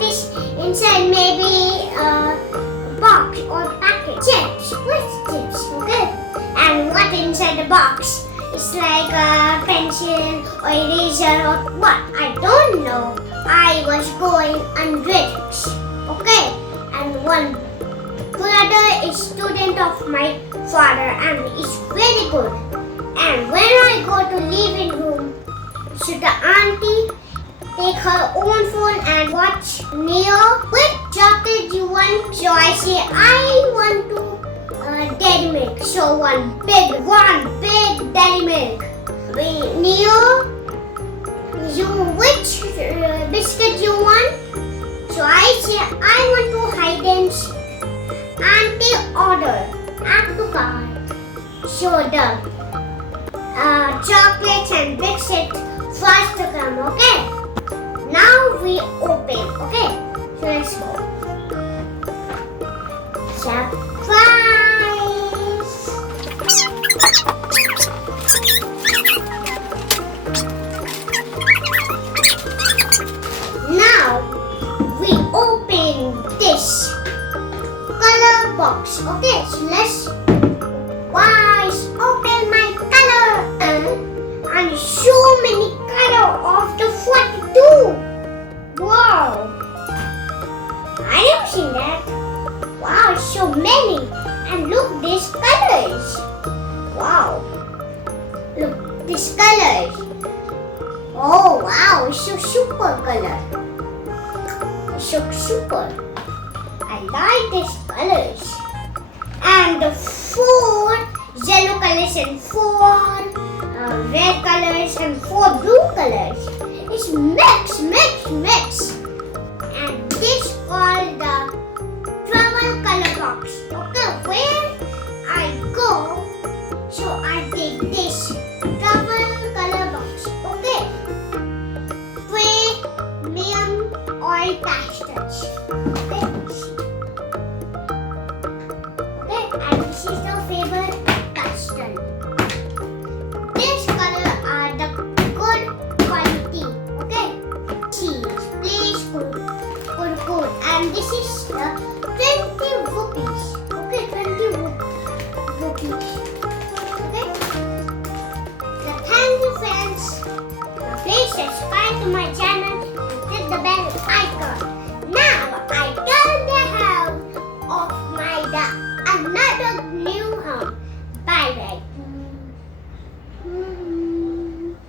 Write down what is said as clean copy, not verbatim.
what is inside? Maybe a box or packet. Chips, with chips, okay? And what inside the box? It's like a pencil or eraser or what? I don't know. I was going on drinks, okay? And one brother is student of my father and is very good. And when I go to living room, should the auntie take her own phone and watch Neo? Which chocolate you want? So I say I want to dairy milk. So one big dairy milk. Neo, you which biscuit you want? So I say I want to hide and seek. Auntie order, add to cart. So the chocolates and biscuits first to come, okay? Now we open, okay? So let's go. Surprise! Now we open this color box, okay? So let's open my color and so many color of the 42. Wow! I never seen that. Wow, so many. And look these colors. Wow. Look these colors. Oh wow, it's so super color. It's so super. I like these colors. And the 4 yellow colors and 4 red colors and 4 blue colors. It's mix. And this called the travel color box. Okay, where I go, so I take this travel color box. Okay, premium oil pastels. Okay, and this is the favorite pastel. This color are the good quality. Okay, cheese, please good. And this is the 20 rupees. Okay, 20 rupees. Okay. So thank you friends. Now please subscribe to my channel and click the bell icon. Now I turn the house of my another